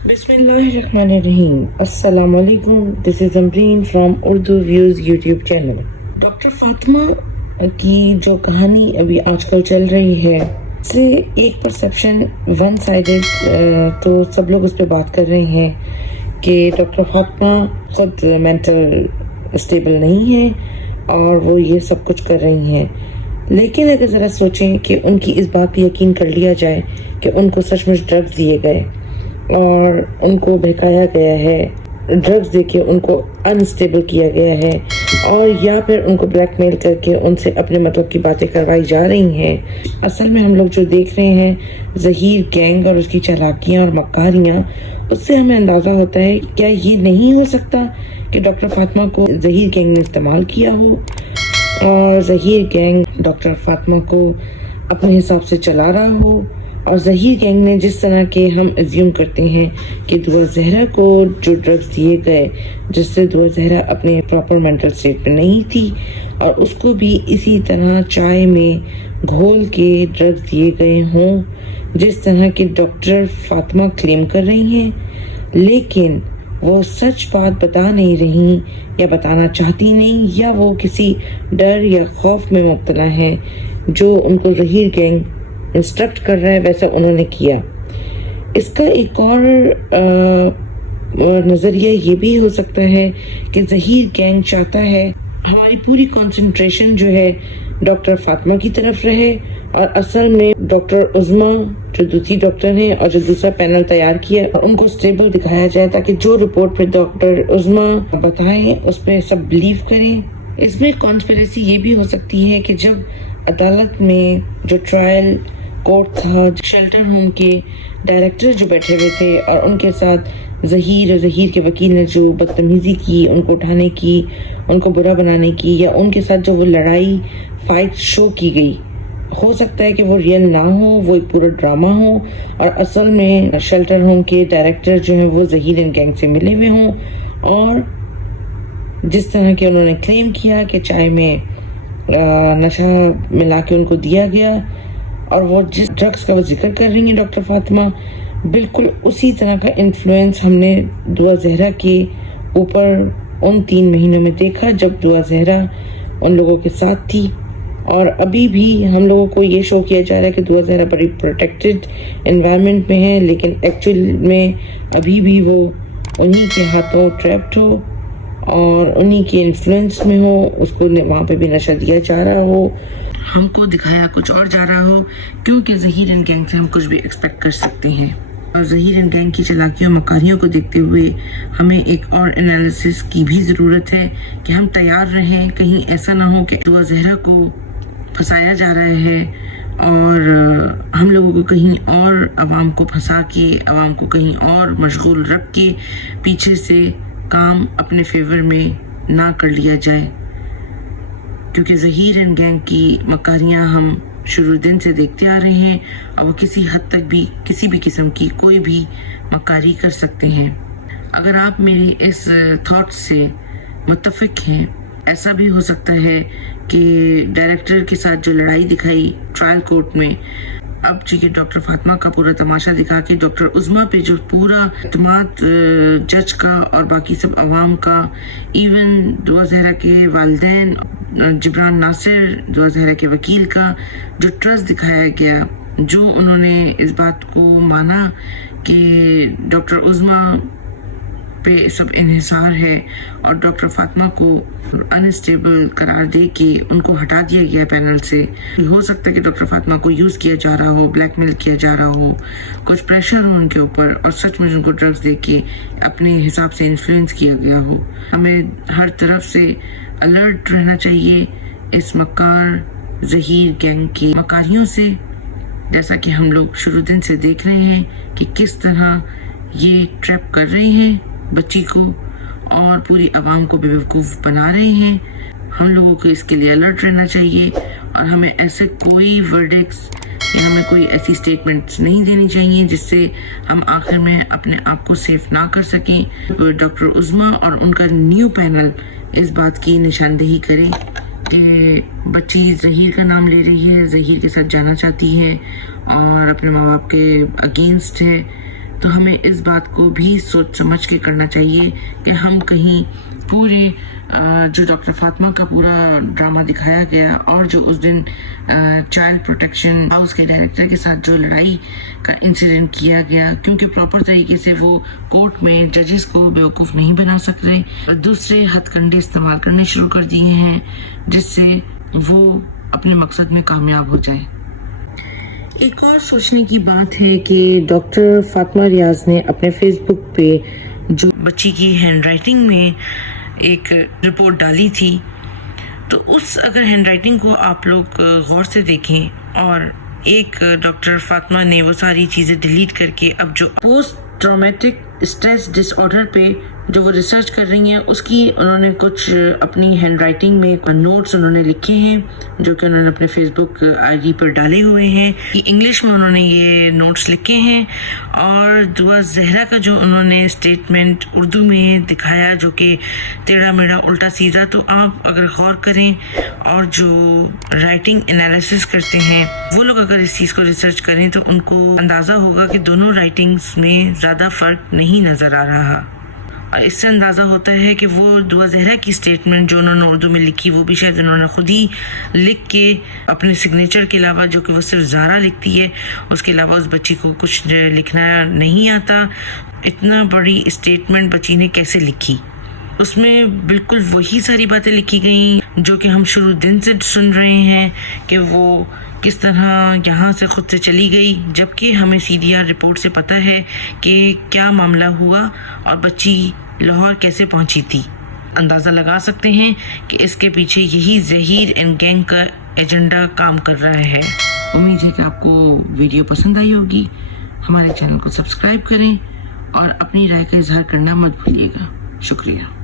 बिस्मिल्लाहिर्रहमानिर्रहीम। अस्सलाम वालेकुम। This is Amreen from Urdu views YouTube channel. Doctor Fatima की जो कहानी अभी आजकल चल रही है, से एक परसेप्शन वन साइडेड, तो सब लोग उस पर बात कर रहे हैं कि डॉक्टर फातिमा खुद मेंटल स्टेबल नहीं है और वो ये सब कुछ कर रही हैं। लेकिन अगर ज़रा सोचें कि उनकी इस बात पर यकीन कर लिया जाए कि उनको सचमुच ड्रग्स दिए गए और उनको बहकाया गया है, ड्रग्स देके उनको अनस्टेबल किया गया है, और या फिर उनको ब्लैकमेल करके उनसे अपने मतलब की बातें करवाई जा रही हैं। असल में हम लोग जो देख रहे हैं ज़हीर गैंग और उसकी चालाकियाँ और मक्कारियाँ, उससे हमें अंदाज़ा होता है क्या ये नहीं हो सकता कि डॉक्टर फातिमा को ज़हीर गैंग ने इस्तेमाल किया हो और ज़हीर गैंग डॉक्टर फातिमा को अपने हिसाब से चला रहा हो। और ज़हीर गैंग ने जिस तरह के हम एज्यूम करते हैं कि दुआ ज़हरा को जो ड्रग्स दिए गए, जिससे दुआ ज़हरा अपने प्रॉपर मेंटल स्टेट में नहीं थी, और उसको भी इसी तरह चाय में घोल के ड्रग्स दिए गए हों जिस तरह के डॉक्टर फातिमा क्लेम कर रही हैं, लेकिन वो सच बात बता नहीं रही या बताना चाहती नहीं, या वो किसी डर या खौफ में मुब्तला हैं जो उनको ज़हीर गैंग इंस्ट्रक्ट कर रहा है वैसा उन्होंने किया। इसका एक और नज़रिया ये भी हो सकता है कि ज़हीर गैंग चाहता है हमारी पूरी कंसंट्रेशन जो है डॉक्टर फातिमा की तरफ रहे, और असल में डॉक्टर उज़्मा जो दूसरी डॉक्टर हैं और जो दूसरा पैनल तैयार किया उनको स्टेबल दिखाया जाए, ताकि जो रिपोर्ट पे डॉक्टर उज़्मा बताएं उस पर सब बिलीव करें। इसमें कॉन्स्पिरेसी ये भी हो सकती है कि जब अदालत में जो ट्रायल कोर्ट था, शेल्टर होम के डायरेक्टर जो बैठे हुए थे और उनके साथ ज़हीर के वकील ने जो बदतमीज़ी की, उनको उठाने की, उनको बुरा बनाने की, या उनके साथ जो वो लड़ाई फाइट शो की गई, हो सकता है कि वो रियल ना हो, वो एक पूरा ड्रामा हो, और असल में शेल्टर होम के डायरेक्टर जो हैं वो ज़हीर एंड गैंग से मिले हुए हों, और जिस तरह के उन्होंने क्लेम किया कि चाय में नशा मिला के उनको दिया गया, और वो जिस ड्रग्स का वो जिक्र कर रही हैं डॉक्टर फातिमा, बिल्कुल उसी तरह का इन्फ्लुएंस हमने दुआ ज़हरा के ऊपर उन 3 महीनों में देखा जब दुआ ज़हरा उन लोगों के साथ थी। और अभी भी हम लोगों को ये शो किया जा रहा है कि दुआ ज़हरा बड़ी प्रोटेक्टेड एनवायरनमेंट में है, लेकिन एक्चुअल में अभी भी वो उन्हीं के हाथों ट्रैप्ड हो और उन्हीं के इन्फ्लुएंस में हो, उसको वहाँ पे भी नशा दिया जा रहा हो, हमको दिखाया कुछ और जा रहा हो, क्योंकि ज़हीर एंड गैंग से हम कुछ भी एक्सपेक्ट कर सकते हैं। और ज़हीर एंड गैंग की चालाकियों मकारियों को देखते हुए हमें एक और एनालिसिस की भी ज़रूरत है कि हम तैयार रहें, कहीं ऐसा ना हो कि दुआ ज़हरा को फंसाया जा रहा है और हम लोगों को कहीं और आवाम को फंसा के, आवाम को कहीं और मशगूल रख के पीछे से काम अपने फेवर में ना कर लिया जाए, क्योंकि ज़हीर एंड गैंग की मकारियाँ हम शुरू दिन से देखते आ रहे हैं, और वो किसी हद तक भी किसी भी किस्म की कोई भी मकारी कर सकते हैं। अगर आप मेरी इस थॉट से मुत्तफिक हैं, ऐसा भी हो सकता है कि डायरेक्टर के साथ जो लड़ाई दिखाई ट्रायल कोर्ट में, अब जी डॉक्टर फातिमा का पूरा तमाशा दिखा के डॉक्टर उज़्मा पे जो पूरा इत्मीनान जज का और बाकी सब अवाम का, इवन दुआ ज़हरा के वालिदैन जिब्रान नासिर, दुआ ज़हरा के वकील का जो ट्रस्ट दिखाया गया, जो उन्होंने इस बात को माना कि डॉक्टर उज़्मा पे सब इन्हिसार है और डॉक्टर फातिमा को अनस्टेबल करार दे के उनको हटा दिया गया पैनल से। हो सकता है कि डॉक्टर फातिमा को यूज़ किया जा रहा हो, ब्लैकमेल किया जा रहा हो, कुछ प्रेशर हो उनके ऊपर, और सच में उनको ड्रग्स दे के अपने हिसाब से इन्फ्लुएंस किया गया हो। हमें हर तरफ से अलर्ट रहना चाहिए इस मक्कार ज़हीर गैंग के मकारियों से, जैसा कि हम लोग शुरू दिन से देख रहे हैं कि किस तरह ये ट्रैप कर रहे हैं बच्ची को और पूरी आवाम को बेवकूफ़ बना रहे हैं। हम लोगों को इसके लिए अलर्ट रहना चाहिए, और हमें ऐसे कोई वर्डिक्ट्स या हमें कोई ऐसी स्टेटमेंट्स नहीं देनी चाहिए जिससे हम आखिर में अपने आप को सेफ ना कर सकें। डॉक्टर उज़्मा और उनका न्यू पैनल इस बात की निशानदेही करे कि बच्ची ज़हीर का नाम ले रही है, ज़हीर के साथ जाना चाहती है और अपने माँ बाप के अगेंस्ट है, تو ہمیں اس بات کو بھی سوچ سمجھ کے کرنا چاہیے کہ ہم کہیں پورے جو ڈاکٹر فاطمہ کا پورا ڈرامہ دکھایا گیا اور جو اس دن چائلڈ پروٹیکشن ہاؤس کے ڈائریکٹر کے ساتھ جو لڑائی کا انسیڈنٹ کیا گیا، کیونکہ پراپر طریقے سے وہ کورٹ میں ججز کو بیوقوف نہیں بنا سک رہے اور دوسرے ہتھ کنڈے استعمال کرنے شروع کر دیے ہیں جس سے وہ اپنے مقصد میں کامیاب ہو جائے۔ ایک اور سوچنے کی بات ہے کہ ڈاکٹر فاطمہ ریاض نے اپنے فیس بک پہ جو بچی کی ہینڈ رائٹنگ میں ایک رپورٹ ڈالی تھی، تو اس اگر ہینڈ رائٹنگ کو آپ لوگ غور سے دیکھیں اور ایک ڈاکٹر فاطمہ نے وہ ساری چیزیں ڈیلیٹ کر کے اب جو post traumatic stress dis order پہ جو وہ ریسرچ کر رہی ہیں اس کی انہوں نے کچھ اپنی ہینڈ رائٹنگ میں نوٹس انہوں نے لکھے ہیں جو کہ انہوں نے اپنے فیس بک آئی ڈی پر ڈالے ہوئے ہیں۔ انگلش میں انہوں نے یہ نوٹس لکھے ہیں اور دعا زہرا کا جو انہوں نے اسٹیٹمنٹ اردو میں دکھایا جو کہ ٹیڑھا میڑھا الٹا سیدھا، تو آپ اگر غور کریں اور جو رائٹنگ انالیسس کرتے ہیں وہ لوگ اگر اس چیز کو ریسرچ کریں تو ان کو اندازہ ہوگا کہ دونوں رائٹنگز میں زیادہ فرق نہیں نظر آ رہا۔ اس سے اندازہ ہوتا ہے کہ وہ دعا زہرا کی اسٹیٹمنٹ جو انہوں نے اردو میں لکھی وہ بھی شاید انہوں نے خود ہی لکھ کے اپنے سگنیچر کے علاوہ، جو کہ وہ صرف زہرا لکھتی ہے، اس کے علاوہ اس بچی کو کچھ لکھنا نہیں آتا۔ اتنا بڑی اسٹیٹمنٹ بچی نے کیسے لکھی؟ اس میں بالکل وہی ساری باتیں لکھی گئیں جو کہ ہم شروع دن سے سن رہے ہیں کہ وہ کس طرح یہاں سے خود سے چلی گئی، جبکہ ہمیں CDR رپورٹ سے پتہ ہے کہ کیا معاملہ ہوا اور بچی لاہور کیسے پہنچی تھی۔ اندازہ لگا سکتے ہیں کہ اس کے پیچھے یہی ظہیر اینڈ گینگ کا ایجنڈا کام کر رہا ہے۔ امید ہے کہ آپ کو ویڈیو پسند آئی ہوگی۔ ہمارے چینل کو سبسکرائب کریں اور اپنی رائے کا اظہار کرنا مت بھولیے گا۔ شکریہ۔